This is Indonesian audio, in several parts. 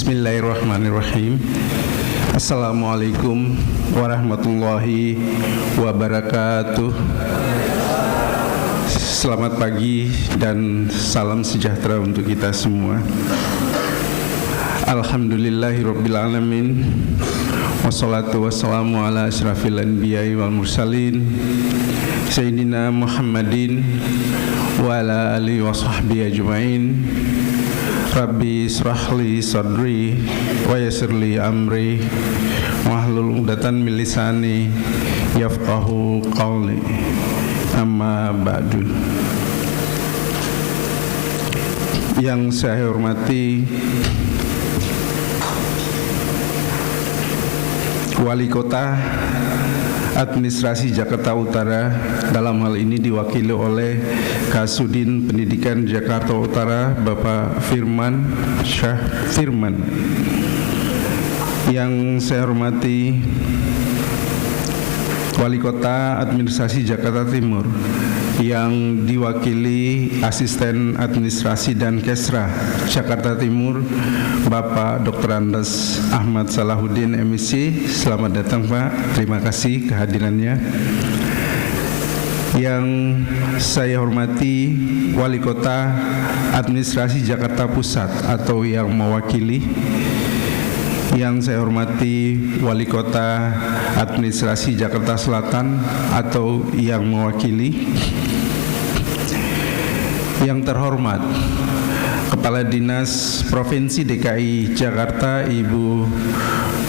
Bismillahirrahmanirrahim. Assalamualaikum warahmatullahi wabarakatuh. Selamat pagi dan salam sejahtera untuk kita semua. Alhamdulillahirabbil alamin. Wassalatu wassalamu ala asyrafil anbiya'i wal mursalin Sayyidina Muhammadin wa ala alihi wa sahbihi ajma'in. Rabbi israhli sadri wa yassirli amri wahlul 'uqdatam min lisani yafqahu qawli. Amma ba'du. Yang saya hormati Wali Kota Administrasi Jakarta Utara, dalam hal ini diwakili oleh Kasudin Pendidikan Jakarta Utara Bapak Firman Syah Firman. Yang saya hormati Wali Kota Administrasi Jakarta Timur, yang diwakili Asisten Administrasi dan Kesra Jakarta Timur Bapak Dr. Andes Ahmad Salahuddin MSc. Selamat datang Pak, terima kasih kehadirannya. Yang saya hormati Wali Kota Administrasi Jakarta Pusat atau yang mewakili. Yang saya hormati Wali Kota Administrasi Jakarta Selatan atau yang mewakili. Yang terhormat Kepala Dinas Provinsi DKI Jakarta Ibu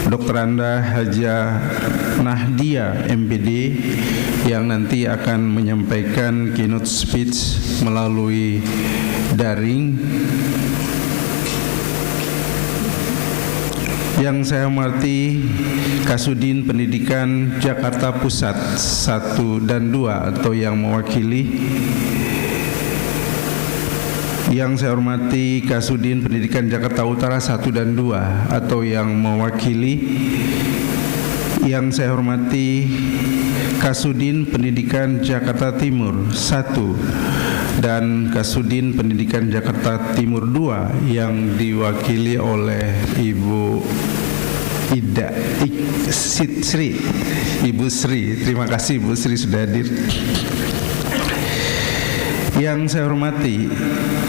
Dr. Anda Haja Nahdia MPD, yang nanti akan menyampaikan keynote speech melalui daring. Yang saya hormati Kasudin Pendidikan Jakarta Pusat 1 dan 2 atau yang mewakili. Yang saya hormati Kasudin Pendidikan Jakarta Utara 1 dan 2 atau yang mewakili. Yang saya hormati Kasudin Pendidikan Jakarta Timur 1 dan Kasudin Pendidikan Jakarta Timur 2 yang diwakili oleh Ibu Ida Sri. Ibu Sri, terima kasih Ibu Sri sudah hadir. Yang saya hormati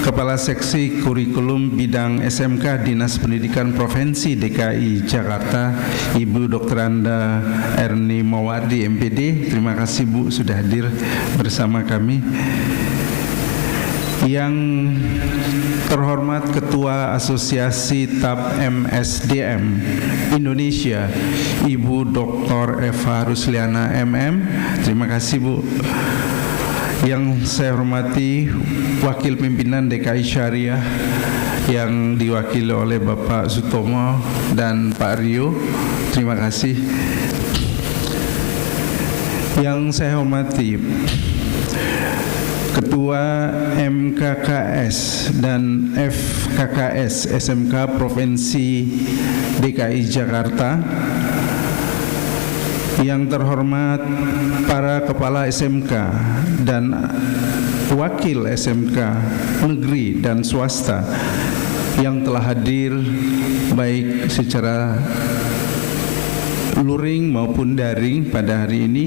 Kepala Seksi Kurikulum Bidang SMK Dinas Pendidikan Provinsi DKI Jakarta Ibu Dr. Anda Erni Mawardi MPD. Terima kasih Bu sudah hadir bersama kami. Yang terhormat Ketua Asosiasi TAP MSDM Indonesia Ibu Dr. Eva Rusliana MM. Terima kasih Bu. Yang saya hormati Wakil Pimpinan DKI Syariah yang diwakili oleh Bapak Sutomo dan Pak Rio. Terima kasih. Yang saya hormati Ketua MKKS dan FKKS SMK Provinsi DKI Jakarta. Yang terhormat para kepala SMK dan wakil SMK negeri dan swasta yang telah hadir baik secara luring maupun daring pada hari ini.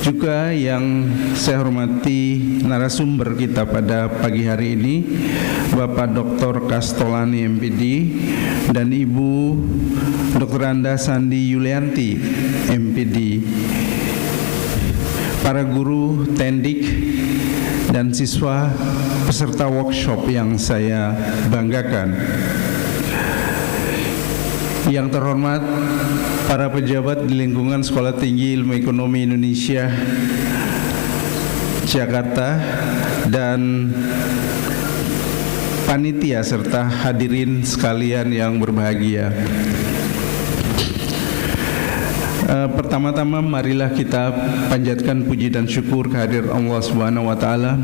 Juga yang saya hormati narasumber kita pada pagi hari ini, Bapak Dr. Kastolani MPD dan Ibu Dr. Anda Sandi Yulianti MPD, para guru tendik dan siswa peserta workshop yang saya banggakan. Yang terhormat para pejabat di lingkungan Sekolah Tinggi Ilmu Ekonomi Indonesia Jakarta dan panitia serta hadirin sekalian yang berbahagia. Pertama-tama marilah kita panjatkan puji dan syukur kehadirat Allah Subhanahu wa taala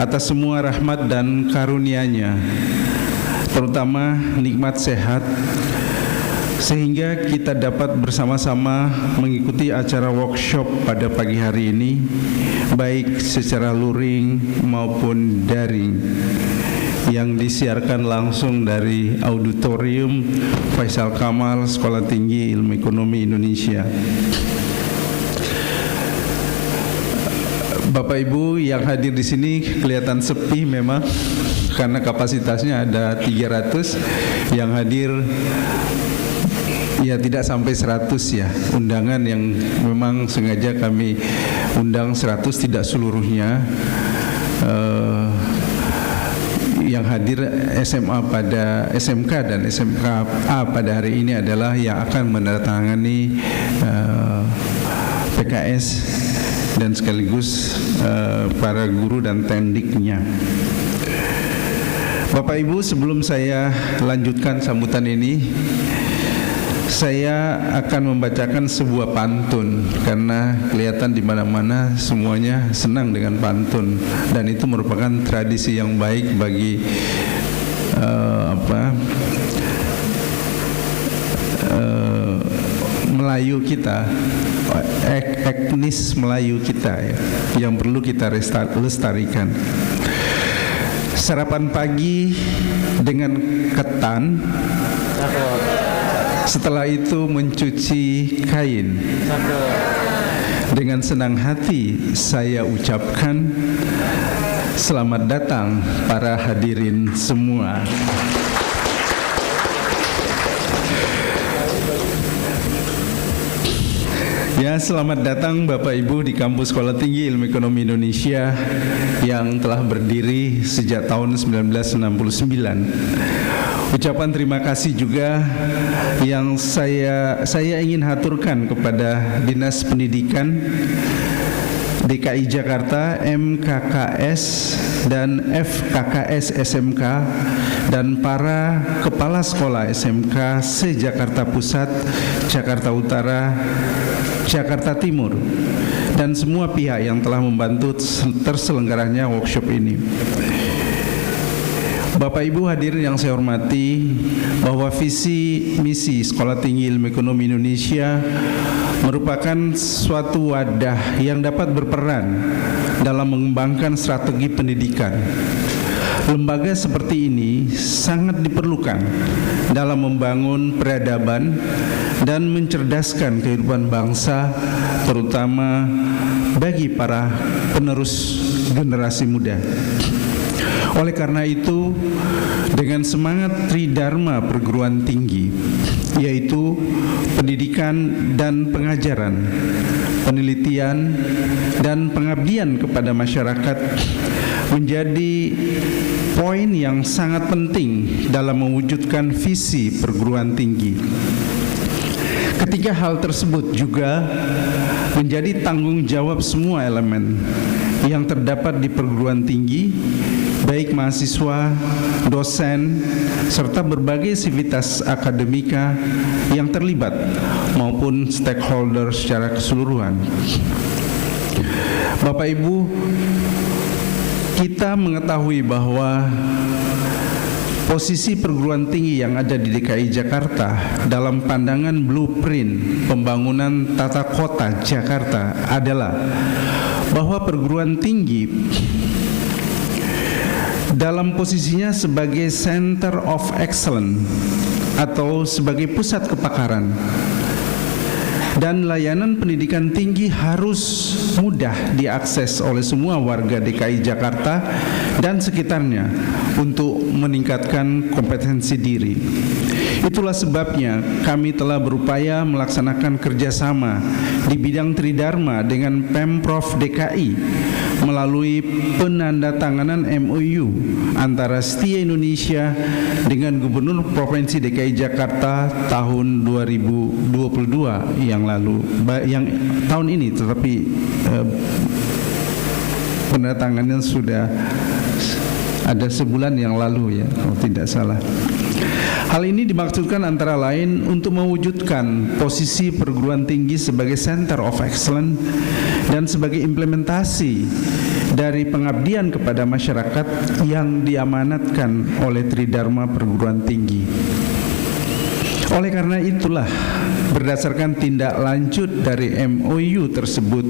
atas semua rahmat dan karunia-Nya, terutama nikmat sehat, sehingga kita dapat bersama-sama mengikuti acara workshop pada pagi hari ini, baik secara luring maupun daring. yang disiarkan langsung dari Auditorium Faisal Kamal Sekolah Tinggi Ilmu Ekonomi Indonesia. Bapak Ibu yang hadir di sini kelihatan sepi memang karena kapasitasnya ada 300, yang hadir ya tidak sampai 100 ya. Undangan yang memang sengaja kami undang 100 tidak seluruhnya. Yang hadir SMA pada SMK dan SMK-A pada hari ini adalah yang akan menandatangani PKS dan sekaligus para guru dan tendiknya. Bapak Ibu, sebelum saya lanjutkan sambutan ini, saya akan membacakan sebuah pantun karena kelihatan di mana-mana semuanya senang dengan pantun dan itu merupakan tradisi yang baik bagi Melayu kita, etnis Melayu kita ya, yang perlu kita lestarikan. Sarapan pagi dengan ketan, setelah itu mencuci kain. Dengan senang hati saya ucapkan selamat datang para hadirin semua. Ya, selamat datang Bapak Ibu di Kampus Sekolah Tinggi Ilmu Ekonomi Indonesia yang telah berdiri sejak tahun 1969. Ucapan terima kasih juga yang saya ingin haturkan kepada Dinas Pendidikan DKI Jakarta, MKKS dan FKKS SMK dan para kepala sekolah SMK se-Jakarta Pusat, Jakarta Utara, Jakarta Timur dan semua pihak yang telah membantu terselenggaranya workshop ini. Bapak Ibu hadirin yang saya hormati, bahwa visi misi Sekolah Tinggi Ilmu Ekonomi Indonesia merupakan suatu wadah yang dapat berperan dalam mengembangkan strategi pendidikan. Lembaga seperti ini sangat diperlukan dalam membangun peradaban dan mencerdaskan kehidupan bangsa, terutama bagi para penerus generasi muda. Oleh karena itu, dengan semangat Tridharma perguruan tinggi, yaitu pendidikan dan pengajaran, penelitian dan pengabdian kepada masyarakat, menjadi poin yang sangat penting dalam mewujudkan visi perguruan tinggi. Ketiga hal tersebut juga menjadi tanggung jawab semua elemen yang terdapat di perguruan tinggi, baik mahasiswa, dosen, serta berbagai sivitas akademika yang terlibat maupun stakeholder secara keseluruhan. Bapak Ibu, kita mengetahui bahwa posisi perguruan tinggi yang ada di DKI Jakarta dalam pandangan blueprint pembangunan tata kota Jakarta adalah bahwa perguruan tinggi dalam posisinya sebagai Center of Excellence atau sebagai pusat kepakaran, dan layanan pendidikan tinggi harus mudah diakses oleh semua warga DKI Jakarta dan sekitarnya untuk meningkatkan kompetensi diri. Itulah sebabnya kami telah berupaya melaksanakan kerjasama di bidang Tridharma dengan Pemprov DKI melalui penandatanganan MOU antara Setia Indonesia dengan Gubernur Provinsi DKI Jakarta tahun 2022 yang lalu, yang tahun ini, tetapi penandatangannya sudah ada sebulan yang lalu ya, kalau tidak salah. Hal ini dimaksudkan antara lain untuk mewujudkan posisi perguruan tinggi sebagai Center of Excellence dan sebagai implementasi dari pengabdian kepada masyarakat yang diamanatkan oleh Tridharma perguruan tinggi. Oleh karena itulah, berdasarkan tindak lanjut dari MOU tersebut,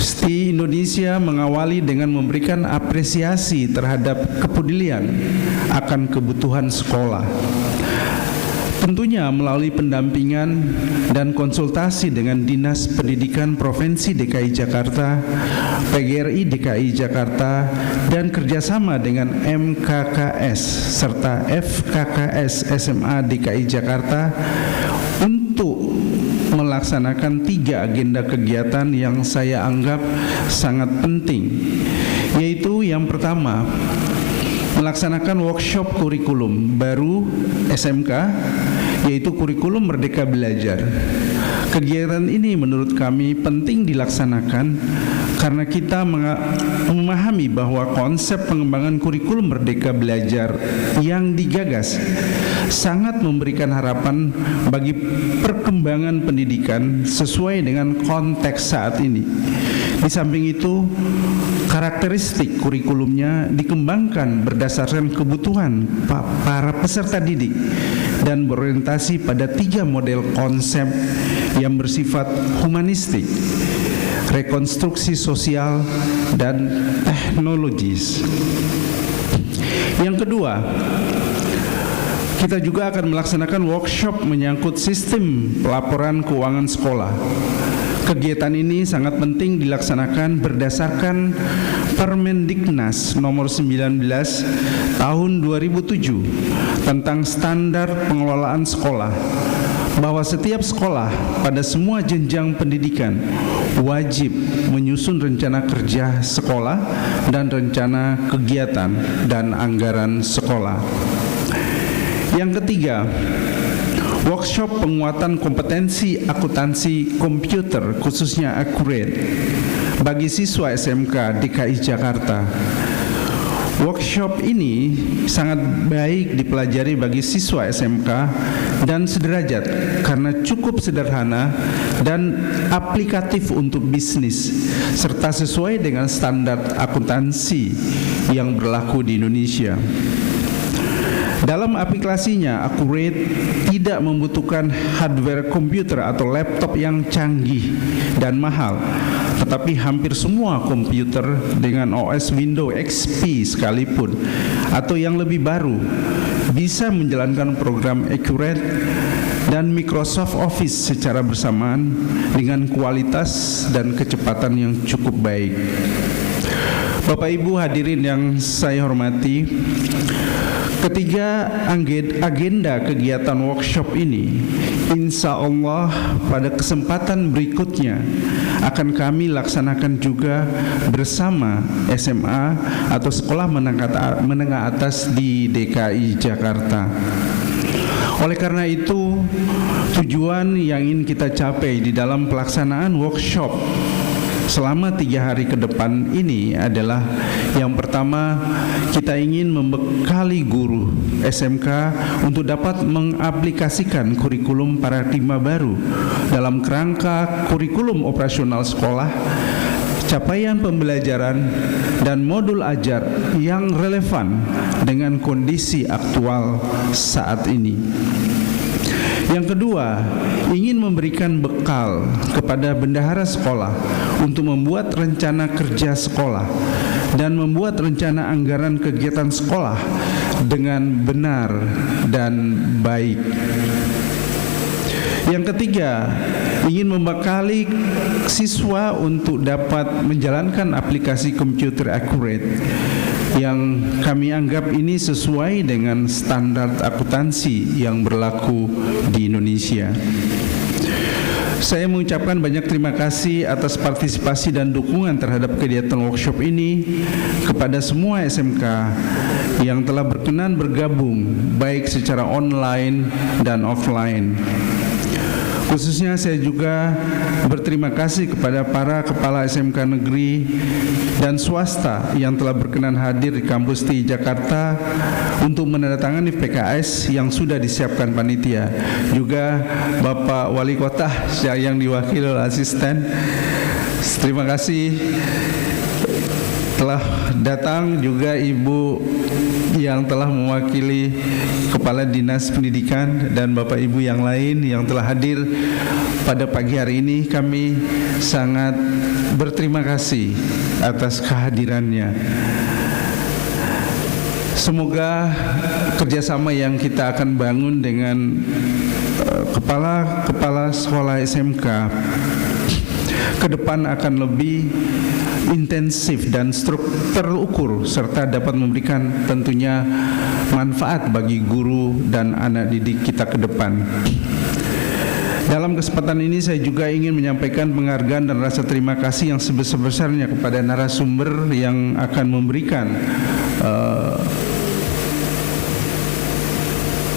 STI di Indonesia mengawali dengan memberikan apresiasi terhadap kepedulian akan kebutuhan sekolah. Tentunya melalui pendampingan dan konsultasi dengan Dinas Pendidikan Provinsi DKI Jakarta, PGRI DKI Jakarta, dan kerjasama dengan MKKS serta FKKS SMA DKI Jakarta untuk melaksanakan 3 agenda kegiatan yang saya anggap sangat penting, yaitu yang pertama, melaksanakan workshop kurikulum baru SMK, yaitu kurikulum Merdeka Belajar. Kegiatan ini menurut kami penting dilaksanakan karena kita memahami bahwa konsep pengembangan kurikulum Merdeka Belajar yang digagas sangat memberikan harapan bagi perkembangan pendidikan sesuai dengan konteks saat ini. Di samping itu, karakteristik kurikulumnya dikembangkan berdasarkan kebutuhan para peserta didik dan berorientasi pada 3 model konsep yang bersifat humanistik, rekonstruksi sosial, dan teknologis. Yang kedua, kita juga akan melaksanakan workshop menyangkut sistem pelaporan keuangan sekolah. Kegiatan ini sangat penting dilaksanakan berdasarkan Permendiknas nomor 19 tahun 2007 tentang standar pengelolaan sekolah, bahwa setiap sekolah pada semua jenjang pendidikan wajib menyusun rencana kerja sekolah dan rencana kegiatan dan anggaran sekolah. Yang ketiga, workshop penguatan kompetensi akuntansi komputer khususnya Accurate bagi siswa SMK DKI Jakarta. Workshop ini sangat baik dipelajari bagi siswa SMK dan sederajat karena cukup sederhana dan aplikatif untuk bisnis serta sesuai dengan standar akuntansi yang berlaku di Indonesia. Dalam aplikasinya, Accurate tidak membutuhkan hardware komputer atau laptop yang canggih dan mahal, tetapi hampir semua komputer dengan OS Windows XP sekalipun atau yang lebih baru bisa menjalankan program Accurate dan Microsoft Office secara bersamaan dengan kualitas dan kecepatan yang cukup baik. Bapak Ibu hadirin yang saya hormati, ketiga agenda kegiatan workshop ini insya Allah pada kesempatan berikutnya akan kami laksanakan juga bersama SMA atau Sekolah Menengah Atas di DKI Jakarta. Oleh karena itu, tujuan yang ingin kita capai di dalam pelaksanaan workshop selama 3 hari ke depan ini adalah, yang pertama, kita ingin membekali guru SMK untuk dapat mengaplikasikan kurikulum paradigma baru dalam kerangka kurikulum operasional sekolah, capaian pembelajaran, dan modul ajar yang relevan dengan kondisi aktual saat ini. Yang kedua, ingin memberikan bekal kepada bendahara sekolah untuk membuat rencana kerja sekolah dan membuat rencana anggaran kegiatan sekolah dengan benar dan baik. Yang ketiga, ingin membekali siswa untuk dapat menjalankan aplikasi komputer Accurate yang kami anggap ini sesuai dengan standar akuntansi yang berlaku di Indonesia. Saya mengucapkan banyak terima kasih atas partisipasi dan dukungan terhadap kegiatan workshop ini kepada semua SMK yang telah berkenan bergabung baik secara online dan offline. Khususnya saya juga berterima kasih kepada para kepala SMK negeri dan swasta yang telah berkenan hadir di kampus TI Jakarta untuk menandatangani PKS yang sudah disiapkan panitia. Juga Bapak Wali Kota yang diwakili oleh asisten. Terima kasih. Telah datang juga Ibu yang telah mewakili Kepala Dinas Pendidikan dan Bapak Ibu yang lain yang telah hadir pada pagi hari ini. Kami sangat berterima kasih atas kehadirannya. Semoga kerjasama yang kita akan bangun dengan kepala sekolah SMK ke depan akan lebih intensif dan terukur serta dapat memberikan tentunya manfaat bagi guru dan anak didik kita ke depan. Dalam kesempatan ini saya juga ingin menyampaikan penghargaan dan rasa terima kasih yang sebesar-besarnya kepada narasumber yang akan memberikan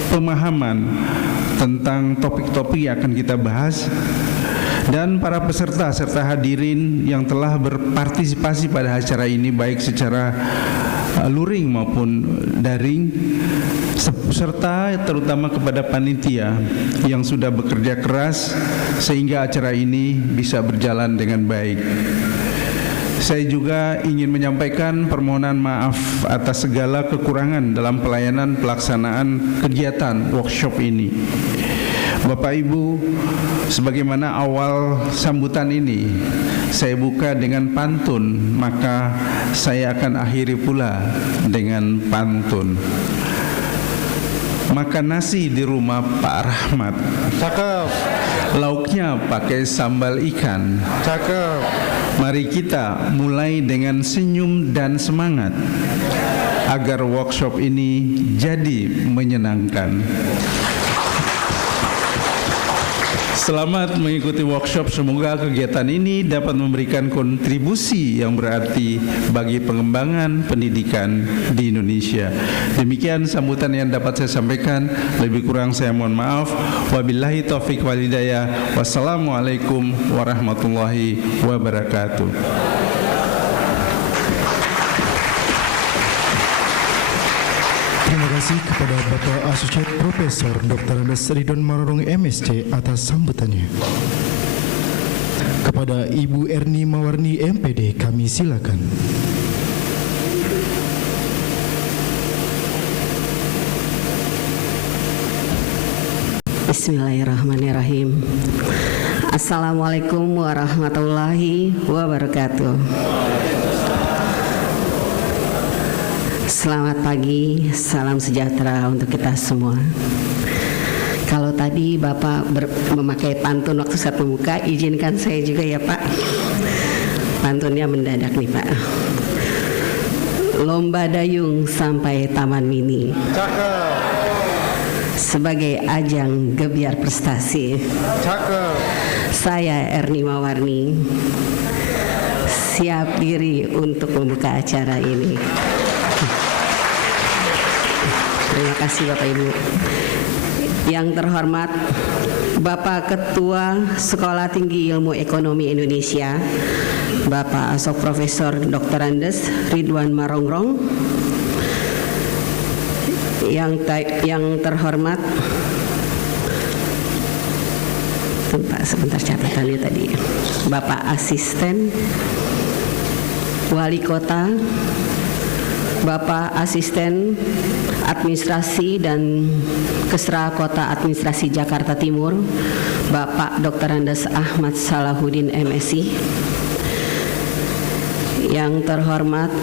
pemahaman tentang topik-topik yang akan kita bahas, dan para peserta serta hadirin yang telah berpartisipasi pada acara ini baik secara luring maupun daring, serta terutama kepada panitia yang sudah bekerja keras sehingga acara ini bisa berjalan dengan baik. Saya juga ingin menyampaikan permohonan maaf atas segala kekurangan dalam pelayanan pelaksanaan kegiatan workshop ini. Bapak Ibu, sebagaimana awal sambutan ini saya buka dengan pantun, maka saya akan akhiri pula dengan pantun. Makan nasi di rumah Pak Rahmat. Cakep. Lauknya pakai sambal ikan. Cakep. Mari kita mulai dengan senyum dan semangat agar workshop ini jadi menyenangkan. Selamat mengikuti workshop. Semoga kegiatan ini dapat memberikan kontribusi yang berarti bagi pengembangan pendidikan di Indonesia. Demikian sambutan yang dapat saya sampaikan. Lebih kurang saya mohon maaf. Wabillahi taufik wal hidayah. Wassalamualaikum warahmatullahi wabarakatuh. Terima kasih kepada Bapak Asosiat Profesor Dr. Andes Ridwan Marorong MSc atas sambutannya. Kepada Ibu Erni Mawarni MPD kami silakan. Bismillahirrahmanirrahim. Assalamualaikum warahmatullahi wabarakatuh. Selamat pagi, salam sejahtera untuk kita semua. Kalau tadi Bapak memakai pantun waktu saat membuka, izinkan saya juga ya Pak. Pantunnya mendadak nih Pak. Lomba dayung sampai Taman Mini. Cakep. Sebagai ajang gebiar prestasi. Cakep. Saya Erni Mawarni siap diri untuk membuka acara ini. Terima kasih Bapak Ibu. Yang terhormat Bapak Ketua Sekolah Tinggi Ilmu Ekonomi Indonesia, Bapak Asok Profesor Dr. Andes Ridwan Marorong. Yang terhormat Pak, sebentar catatannya tadi. Bapak Asisten Wali Kota, Bapak Asisten Administrasi dan Kesra Kota Administrasi Jakarta Timur, Bapak Dr. Andes Ahmad Salahuddin MSI. Yang terhormat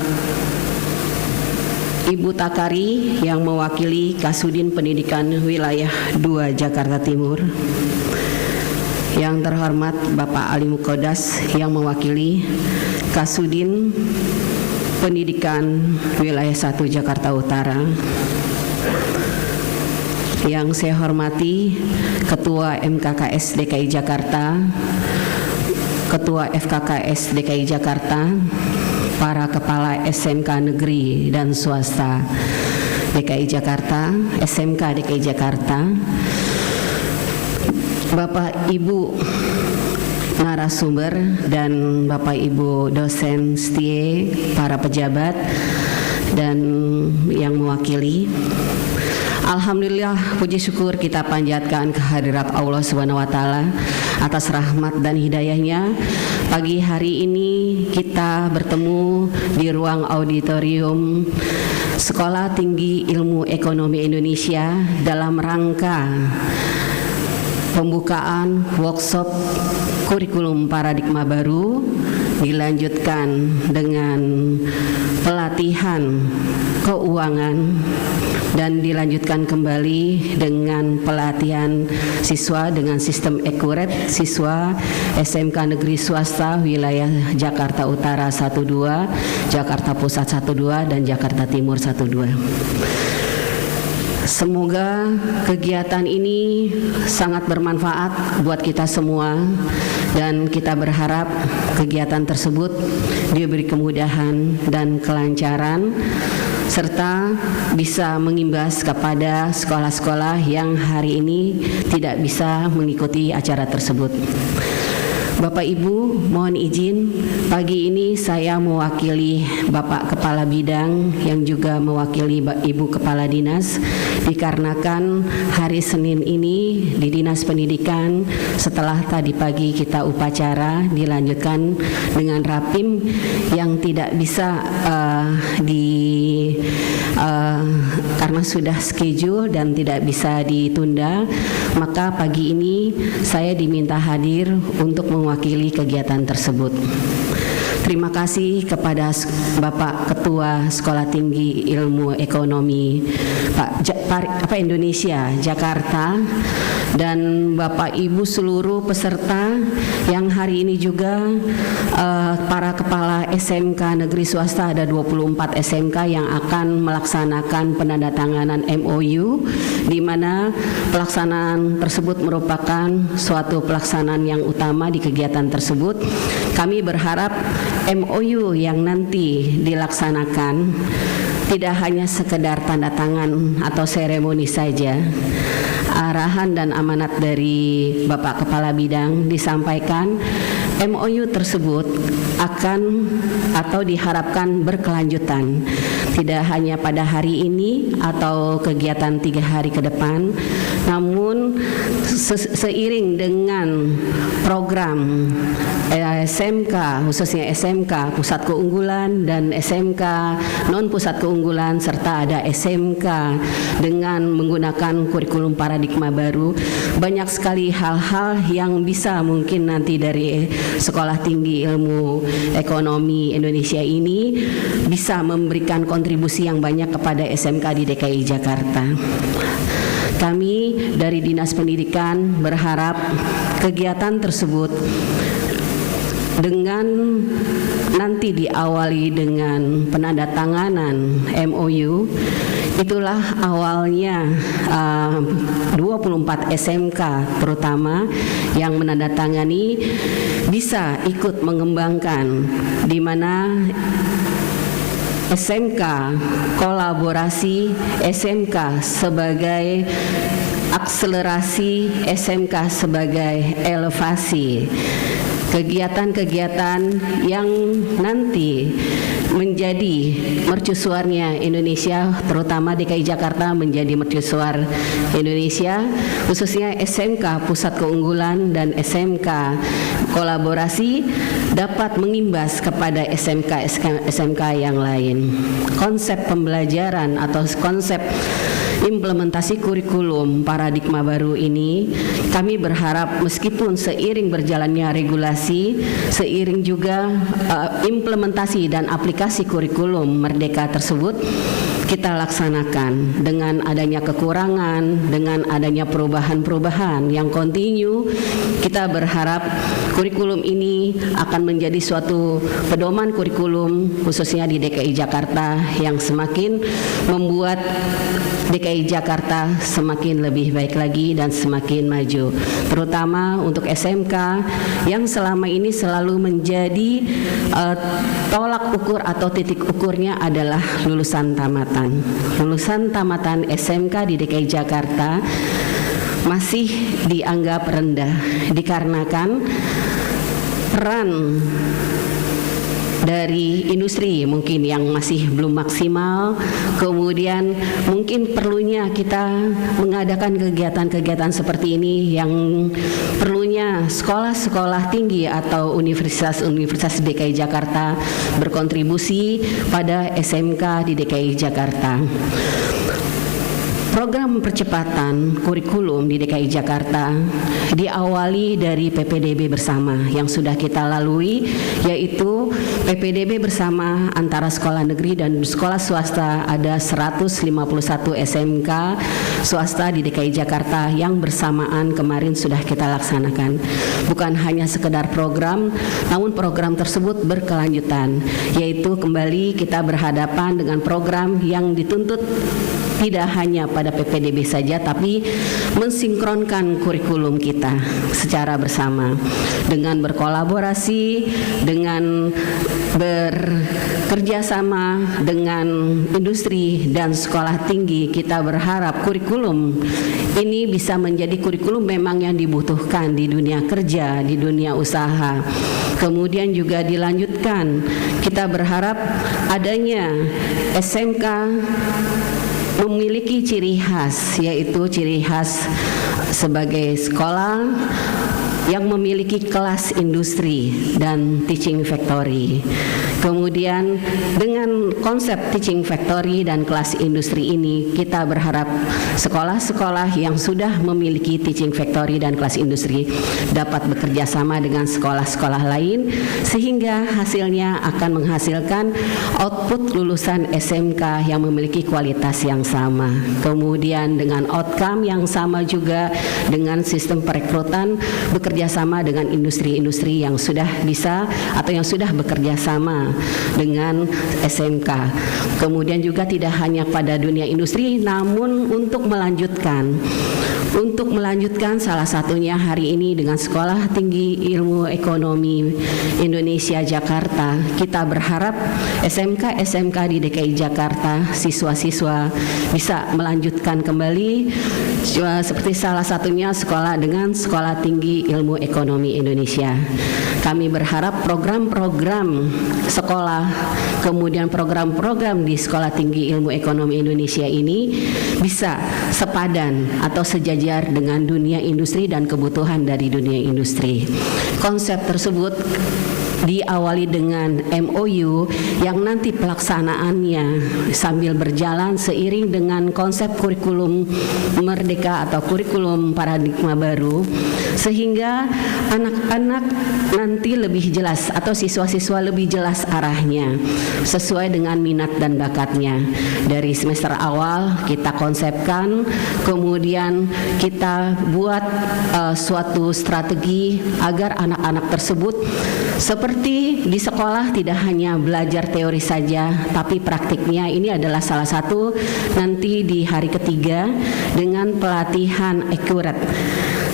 Ibu Takari yang mewakili Kasudin Pendidikan Wilayah 2 Jakarta Timur. Yang terhormat Bapak Ali Mukodas yang mewakili Kasudin Pendidikan Wilayah 1 Jakarta Utara. Yang saya hormati Ketua MKKS DKI Jakarta, Ketua FKKS DKI Jakarta, para kepala SMK negeri dan swasta DKI Jakarta, SMK DKI Jakarta, Bapak Ibu narasumber dan Bapak Ibu dosen setia, para pejabat dan yang mewakili. Alhamdulillah, puji syukur kita panjatkan kehadirat Allah Subhanahu wa taala atas rahmat dan hidayahnya. Pagi hari ini kita bertemu di ruang auditorium Sekolah Tinggi Ilmu Ekonomi Indonesia dalam rangka pembukaan workshop kurikulum paradigma baru, dilanjutkan dengan pelatihan keuangan dan dilanjutkan kembali dengan pelatihan siswa dengan sistem Ekuret siswa SMK Negeri Swasta wilayah Jakarta Utara 12, Jakarta Pusat 12 dan Jakarta Timur 12. Semoga kegiatan ini sangat bermanfaat buat kita semua dan kita berharap kegiatan tersebut diberi kemudahan dan kelancaran serta bisa mengimbas kepada sekolah-sekolah yang hari ini tidak bisa mengikuti acara tersebut. Bapak Ibu, mohon izin pagi ini saya mewakili Bapak Kepala Bidang yang juga mewakili Ibu Kepala Dinas, dikarenakan hari Senin ini di Dinas Pendidikan setelah tadi pagi kita upacara dilanjutkan dengan rapim yang tidak bisa karena sudah schedule dan tidak bisa ditunda, maka pagi ini saya diminta hadir untuk mewakili kegiatan tersebut. Terima kasih kepada Bapak Ketua Sekolah Tinggi Ilmu Ekonomi Pak Indonesia Jakarta dan Bapak Ibu seluruh peserta yang hari ini juga para kepala SMK Negeri Swasta, ada 24 SMK yang akan melaksanakan penandatanganan MOU, di mana pelaksanaan tersebut merupakan suatu pelaksanaan yang utama di kegiatan tersebut. Kami berharap MOU yang nanti dilaksanakan tidak hanya sekedar tanda tangan atau seremoni saja. Arahan dan amanat dari Bapak Kepala Bidang disampaikan MOU tersebut akan atau diharapkan berkelanjutan, tidak hanya pada hari ini atau kegiatan 3 hari ke depan, namun seiring dengan program SMK, khususnya SMK Pusat Keunggulan dan SMK Non Pusat Keunggulan, serta ada SMK dengan menggunakan kurikulum paradigma baru, banyak sekali hal-hal yang bisa mungkin nanti dari Sekolah Tinggi Ilmu Ekonomi Indonesia ini bisa memberikan kontribusi yang banyak kepada SMK di DKI Jakarta. Kami dari Dinas Pendidikan berharap kegiatan tersebut dengan nanti diawali dengan penandatanganan MOU, itulah awalnya 24 SMK terutama yang menandatangani bisa ikut mengembangkan, di mana SMK kolaborasi, SMK sebagai akselerasi, SMK sebagai elevasi. Kegiatan-kegiatan yang nanti menjadi mercusuarnya Indonesia, terutama DKI Jakarta menjadi mercusuar Indonesia, khususnya SMK Pusat Keunggulan dan SMK kolaborasi dapat mengimbas kepada SMK yang lain. Konsep pembelajaran atau konsep implementasi kurikulum paradigma baru ini, kami berharap meskipun seiring berjalannya regulasi, seiring juga implementasi dan aplikasi kurikulum merdeka tersebut kita laksanakan dengan adanya kekurangan, dengan adanya perubahan-perubahan yang kontinu. Kita berharap kurikulum ini akan menjadi suatu pedoman kurikulum khususnya di DKI Jakarta yang semakin membuat DKI Jakarta semakin lebih baik lagi dan semakin maju, terutama untuk SMK yang selama ini selalu menjadi tolak ukur atau titik ukurnya adalah lulusan tamatan. Lulusan tamatan SMK di DKI Jakarta masih dianggap rendah dikarenakan peran dari industri mungkin yang masih belum maksimal, kemudian mungkin perlunya kita mengadakan kegiatan-kegiatan seperti ini yang perlunya sekolah-sekolah tinggi atau universitas-universitas DKI Jakarta berkontribusi pada SMK di DKI Jakarta. Program percepatan kurikulum di DKI Jakarta diawali dari PPDB bersama yang sudah kita lalui, yaitu PPDB bersama antara sekolah negeri dan sekolah swasta. Ada 151 SMK swasta di DKI Jakarta yang bersamaan kemarin sudah kita laksanakan. Bukan hanya sekedar program, namun program tersebut berkelanjutan, yaitu kembali kita berhadapan dengan program yang dituntut tidak hanya pada PPDB saja, tapi mensinkronkan kurikulum kita secara bersama dengan berkolaborasi, dengan bekerjasama dengan industri dan sekolah tinggi. Kita berharap kurikulum ini bisa menjadi kurikulum memang yang dibutuhkan di dunia kerja, di dunia usaha. Kemudian juga dilanjutkan, kita berharap adanya SMK memiliki ciri khas, yaitu ciri khas sebagai sekolah yang memiliki kelas industri dan teaching factory. Kemudian dengan konsep teaching factory dan kelas industri ini, kita berharap sekolah-sekolah yang sudah memiliki teaching factory dan kelas industri dapat bekerja sama dengan sekolah-sekolah lain, sehingga hasilnya akan menghasilkan output lulusan SMK yang memiliki kualitas yang sama. Kemudian dengan outcome yang sama juga dengan sistem perekrutan bekerja sama dengan industri-industri yang sudah bisa atau yang sudah bekerja sama dengan SMK. Kemudian juga tidak hanya pada dunia industri, namun untuk melanjutkan salah satunya hari ini dengan Sekolah Tinggi Ilmu Ekonomi Indonesia Jakarta, kita berharap SMK-SMK di DKI Jakarta, siswa-siswa bisa melanjutkan kembali seperti salah satunya sekolah dengan Sekolah Tinggi Ilmu Ekonomi Indonesia. Kami berharap program-program sekolah, kemudian program-program di Sekolah Tinggi Ilmu Ekonomi Indonesia ini bisa sepadan atau sejajar dengan dunia industri dan kebutuhan dari dunia industri. Konsep tersebut diawali dengan MOU yang nanti pelaksanaannya sambil berjalan seiring dengan konsep kurikulum merdeka atau kurikulum paradigma baru, sehingga anak-anak nanti lebih jelas atau siswa-siswa lebih jelas arahnya sesuai dengan minat dan bakatnya. Dari semester awal kita konsepkan, kemudian kita buat suatu strategi agar anak-anak tersebut seperti di sekolah tidak hanya belajar teori saja, tapi praktiknya ini adalah salah satu nanti di hari ketiga dengan pelatihan akurat.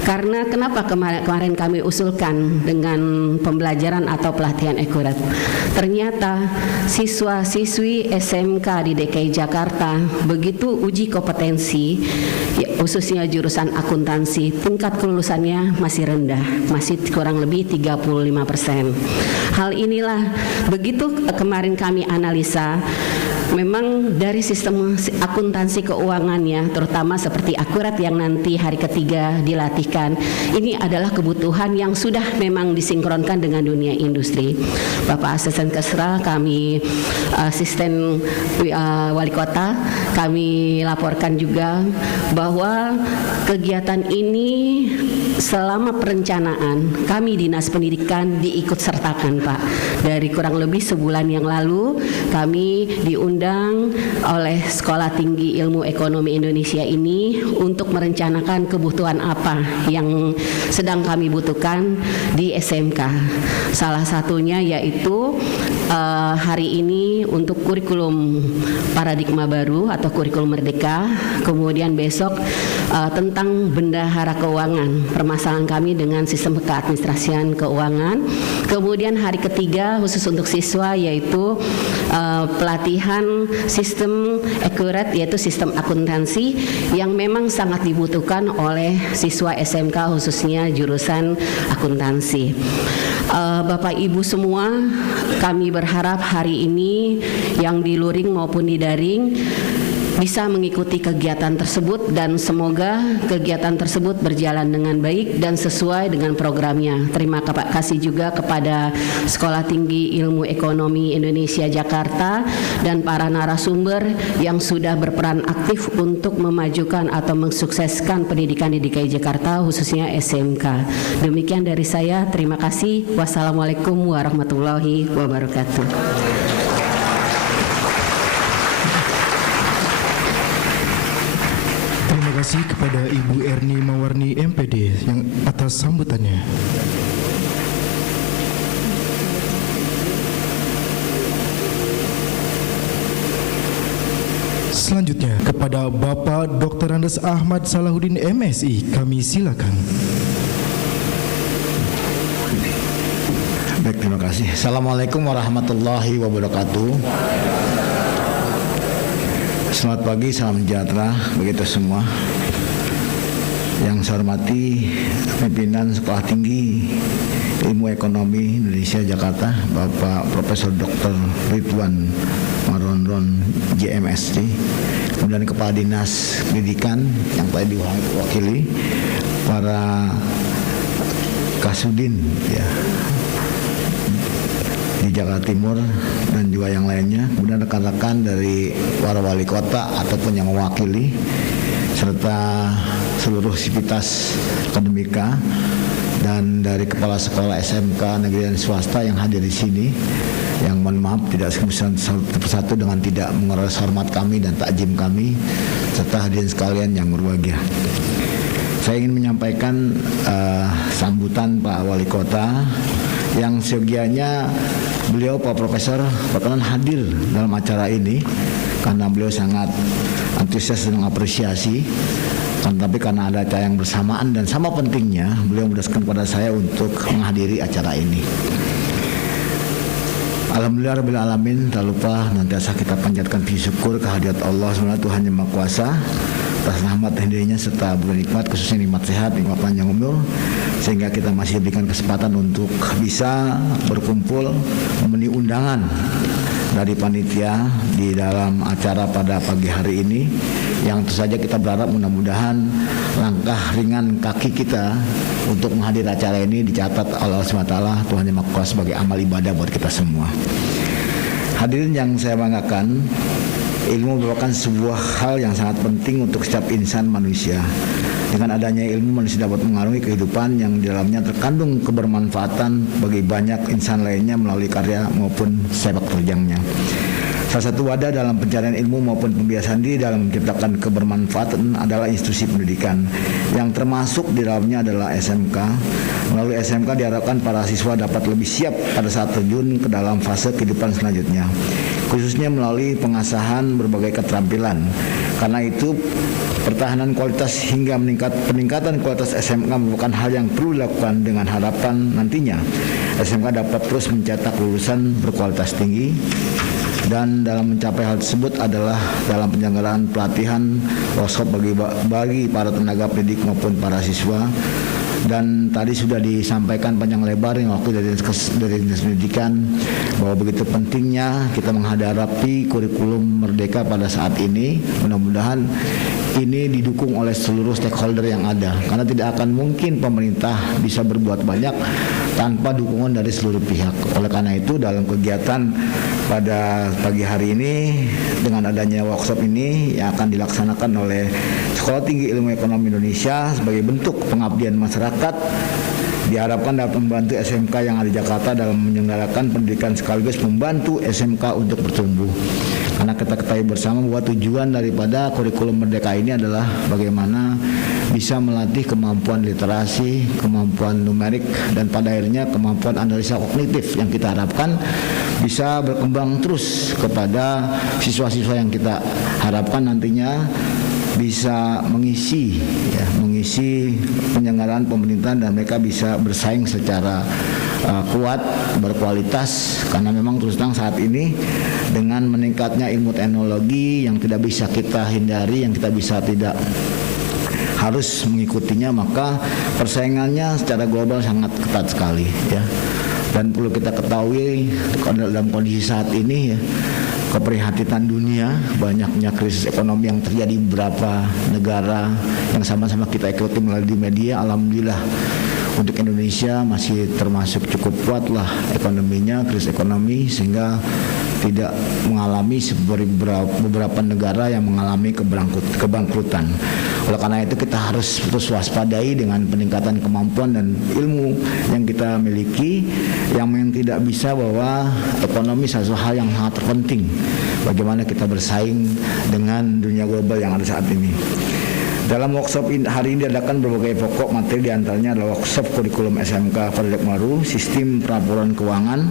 Karena kenapa kemarin kami usulkan dengan pembelajaran atau pelatihan akurat? Ternyata siswa-siswi SMK di DKI Jakarta begitu uji kompetensi, khususnya jurusan akuntansi, tingkat kelulusannya masih rendah, masih kurang lebih 35%. Hal inilah begitu kemarin kami analisa, memang dari sistem akuntansi keuangannya, terutama seperti akurat yang nanti hari ketiga dilatihkan, ini adalah kebutuhan yang sudah memang disinkronkan dengan dunia industri. Bapak Asisten Kesra, kami asisten wali kota, kami laporkan juga bahwa kegiatan ini selama perencanaan kami Dinas Pendidikan diikut sertakan, Pak. Dari kurang lebih sebulan yang lalu kami diundang oleh Sekolah Tinggi Ilmu Ekonomi Indonesia ini untuk merencanakan kebutuhan apa yang sedang kami butuhkan di SMK. Salah satunya yaitu hari ini untuk kurikulum paradigma baru atau kurikulum merdeka, kemudian besok tentang bendahara keuangan, permasalahan kami dengan sistem keadministrasian keuangan. Kemudian hari ketiga khusus untuk siswa yaitu pelatihan sistem akurat yaitu sistem akuntansi yang memang sangat dibutuhkan oleh siswa SMK khususnya jurusan akuntansi. Bapak Ibu semua, kami berharap hari ini yang di luring maupun di daring bisa mengikuti kegiatan tersebut dan semoga kegiatan tersebut berjalan dengan baik dan sesuai dengan programnya. Terima kasih juga kepada Sekolah Tinggi Ilmu Ekonomi Indonesia Jakarta dan para narasumber yang sudah berperan aktif untuk memajukan atau mensukseskan pendidikan di DKI Jakarta khususnya SMK. Demikian dari saya, terima kasih. Wassalamualaikum warahmatullahi wabarakatuh. Terima kasih kepada Ibu Erni Mawarni MPD yang atas sambutannya. Selanjutnya kepada Bapak Dr. Andes Ahmad Salahuddin MSI, kami silakan. Baik, terima kasih. Assalamualaikum warahmatullahi wabarakatuh. Selamat pagi, salam sejahtera bagi kita semua. Yang saya hormati pimpinan Sekolah Tinggi Ilmu Ekonomi Indonesia Jakarta, Bapak Profesor Dr. Ridwan Marondron JMST, kemudian Kepala Dinas Pendidikan yang tadi diwakili, para Kasudin ya di Jakarta Timur dan juga yang lainnya, kemudian rekan-rekan dari para wali kota ataupun yang mewakili, serta seluruh sivitas akademika dan dari kepala sekolah SMK negeri dan swasta yang hadir di sini, yang mohon maaf tidak satu persatu dengan tidak mengurangi hormat kami dan takjim kami, serta hadirin sekalian yang berbahagia. Saya ingin menyampaikan sambutan Pak Wali Kota yang seyogianya beliau Pak Profesor bakalan hadir dalam acara ini karena beliau sangat antusias dan mengapresiasi. Tapi karena ada acara yang bersamaan dan sama pentingnya, beliau menugaskan kepada saya untuk menghadiri acara ini. Alhamdulillah Rabbil Alamin, tak lupa nantiasa kita panjatkan puji syukur kehadirat Allah SWT Tuhan Yang Maha Kuasa atas rahmat hidayahnya serta bernikmat, khususnya nikmat sehat, nikmat panjang umur, sehingga kita masih diberikan kesempatan untuk bisa berkumpul memenuhi undangan dari panitia di dalam acara pada pagi hari ini, yang tentu saja kita berharap mudah-mudahan langkah ringan kaki kita untuk menghadiri acara ini dicatat oleh Allah SWT Tuhan Yang Maha Kuasa sebagai amal ibadah buat kita semua. Hadirin yang saya banggakan, ilmu merupakan sebuah hal yang sangat penting untuk setiap insan manusia. Dengan adanya ilmu, manusia dapat mengarungi kehidupan yang di dalamnya terkandung kebermanfaatan bagi banyak insan lainnya melalui karya maupun sepak terjangnya. Salah satu wadah dalam pencarian ilmu maupun pembiasaan diri dalam menciptakan kebermanfaatan adalah institusi pendidikan, yang termasuk di dalamnya adalah SMK. Melalui SMK diharapkan para siswa dapat lebih siap pada saat terjun ke dalam fase kehidupan selanjutnya, khususnya melalui pengasahan berbagai keterampilan. Karena itu, pertahanan kualitas hingga peningkatan kualitas SMK merupakan hal yang perlu dilakukan dengan harapan nantinya SMK dapat terus mencetak lulusan berkualitas tinggi. Dan dalam mencapai hal tersebut adalah dalam penyelenggaraan pelatihan workshop bagi para tenaga pendidik maupun para siswa. Dan tadi sudah disampaikan panjang lebar yang waktu dari Dinas Pendidikan bahwa begitu pentingnya kita menghadapi kurikulum merdeka pada saat ini. Mudah-mudahan ini didukung oleh seluruh stakeholder yang ada, karena tidak akan mungkin pemerintah bisa berbuat banyak tanpa dukungan dari seluruh pihak. Oleh karena itu, dalam kegiatan pada pagi hari ini dengan adanya workshop ini yang akan dilaksanakan oleh Sekolah Tinggi Ilmu Ekonomi Indonesia sebagai bentuk pengabdian masyarakat, diharapkan dapat membantu SMK yang ada di Jakarta dalam menyelenggarakan pendidikan sekaligus membantu SMK untuk bertumbuh. Karena kita ketahui bersama bahwa tujuan daripada kurikulum merdeka ini adalah bagaimana bisa melatih kemampuan literasi, kemampuan numerik, dan pada akhirnya kemampuan analisa kognitif yang kita harapkan bisa berkembang terus kepada siswa-siswa yang kita harapkan nantinya bisa mengisi penyelenggaraan pemerintahan dan mereka bisa bersaing secara kuat, berkualitas, karena memang terus terang saat ini dengan meningkatnya ilmu teknologi yang tidak bisa kita hindari, yang kita bisa tidak harus mengikutinya, maka persaingannya secara global sangat ketat sekali ya. Dan perlu kita ketahui dalam kondisi saat ini ya, keprihatinan dunia, banyaknya krisis ekonomi yang terjadi di beberapa negara yang sama-sama kita ikuti melalui media. Alhamdulillah untuk Indonesia masih termasuk cukup kuat lah ekonominya, krisis ekonomi, sehingga tidak mengalami beberapa negara yang mengalami kebangkrutan. Oleh karena itu kita harus terus waspadai dengan peningkatan kemampuan dan ilmu yang kita miliki, yang tidak bisa bahwa ekonomi satu hal yang sangat penting. Bagaimana kita bersaing dengan dunia global yang ada saat ini. Dalam workshop hari ini diadakan berbagai pokok materi, diantaranya adalah workshop kurikulum SMK Frederick Maru, sistem pelaporan keuangan,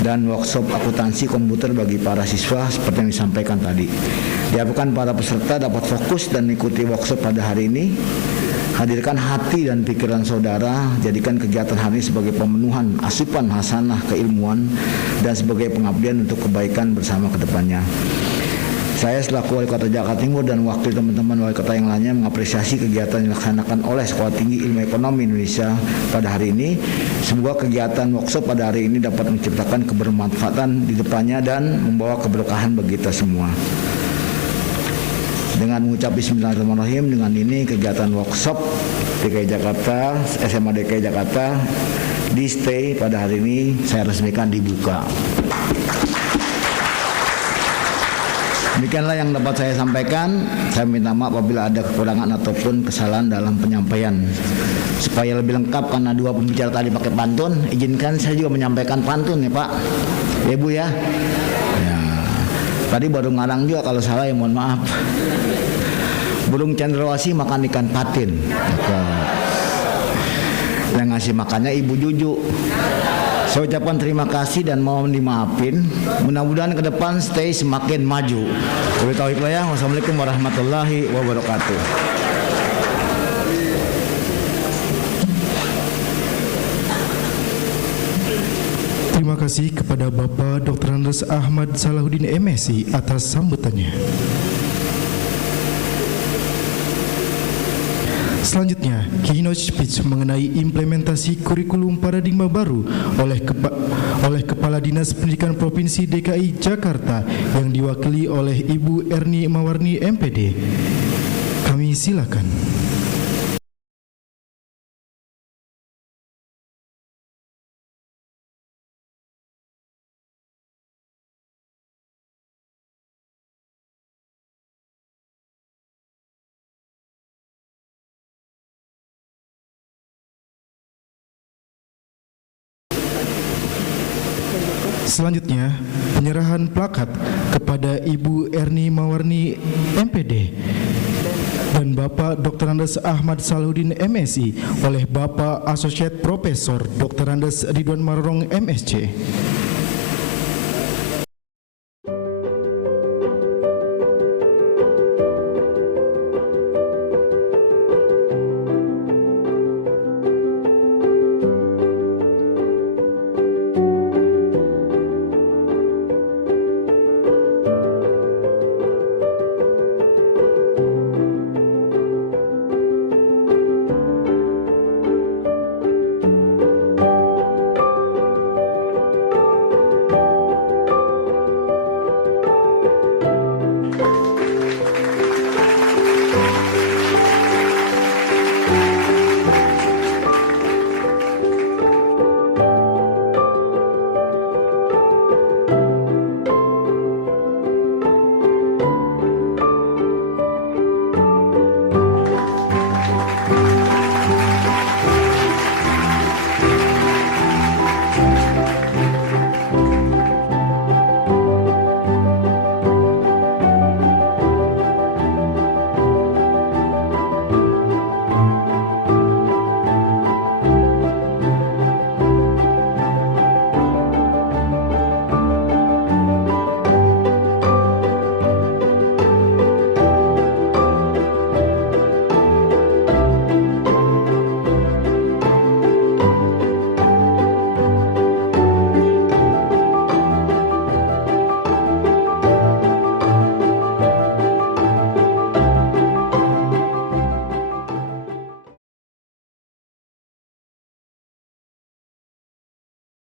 dan workshop akuntansi komputer bagi para siswa seperti yang disampaikan tadi. Diharapkan para peserta dapat fokus dan mengikuti workshop pada hari ini. Hadirkan hati dan pikiran saudara, jadikan kegiatan hari ini sebagai pemenuhan asupan hasanah keilmuan dan sebagai pengabdian untuk kebaikan bersama ke depannya. Saya selaku Wali Kota Jakarta Timur dan wakil teman-teman Wali Kota yang lainnya mengapresiasi kegiatan yang dilaksanakan oleh Sekolah Tinggi Ilmu Ekonomi Indonesia pada hari ini. Semoga kegiatan workshop pada hari ini dapat menciptakan kebermanfaatan di depannya dan membawa keberkahan bagi kita semua. Dengan mengucap Bismillahirrahmanirrahim, dengan ini kegiatan workshop DKI Jakarta, SMA DKI Jakarta di stay pada hari ini saya resmikan dibuka. Demikianlah yang dapat saya sampaikan. Saya minta maaf apabila ada kekurangan ataupun kesalahan dalam penyampaian. Supaya lebih lengkap karena dua pembicara tadi pakai pantun, izinkan saya juga menyampaikan pantun ya Pak, ya Bu ya. Ya. Tadi baru ngarang juga, kalau salah ya mohon maaf. Burung cendrawasih makan ikan patin. Yang ngasih makannya Ibu Juju. Saya ucapkan terima kasih dan mohon dimaafin. Mudah-mudahan ke depan stay semakin maju. Wassalamualaikum warahmatullahi wabarakatuh. Terima kasih kepada Bapak Dr. Andes Ahmad Salahuddin MSI atas sambutannya. Selanjutnya, keynote speech mengenai implementasi kurikulum paradigma baru oleh Kepala Dinas Pendidikan Provinsi DKI Jakarta yang diwakili oleh Ibu Erni Mawarni MPD. Kami silakan. Selanjutnya, penyerahan plakat kepada Ibu Erni Mawarni MPD dan Bapak Dr. Andes Ahmad Salahuddin MSI oleh Bapak Asosiat Profesor Dr. Andes Ridwan Marorong MSc.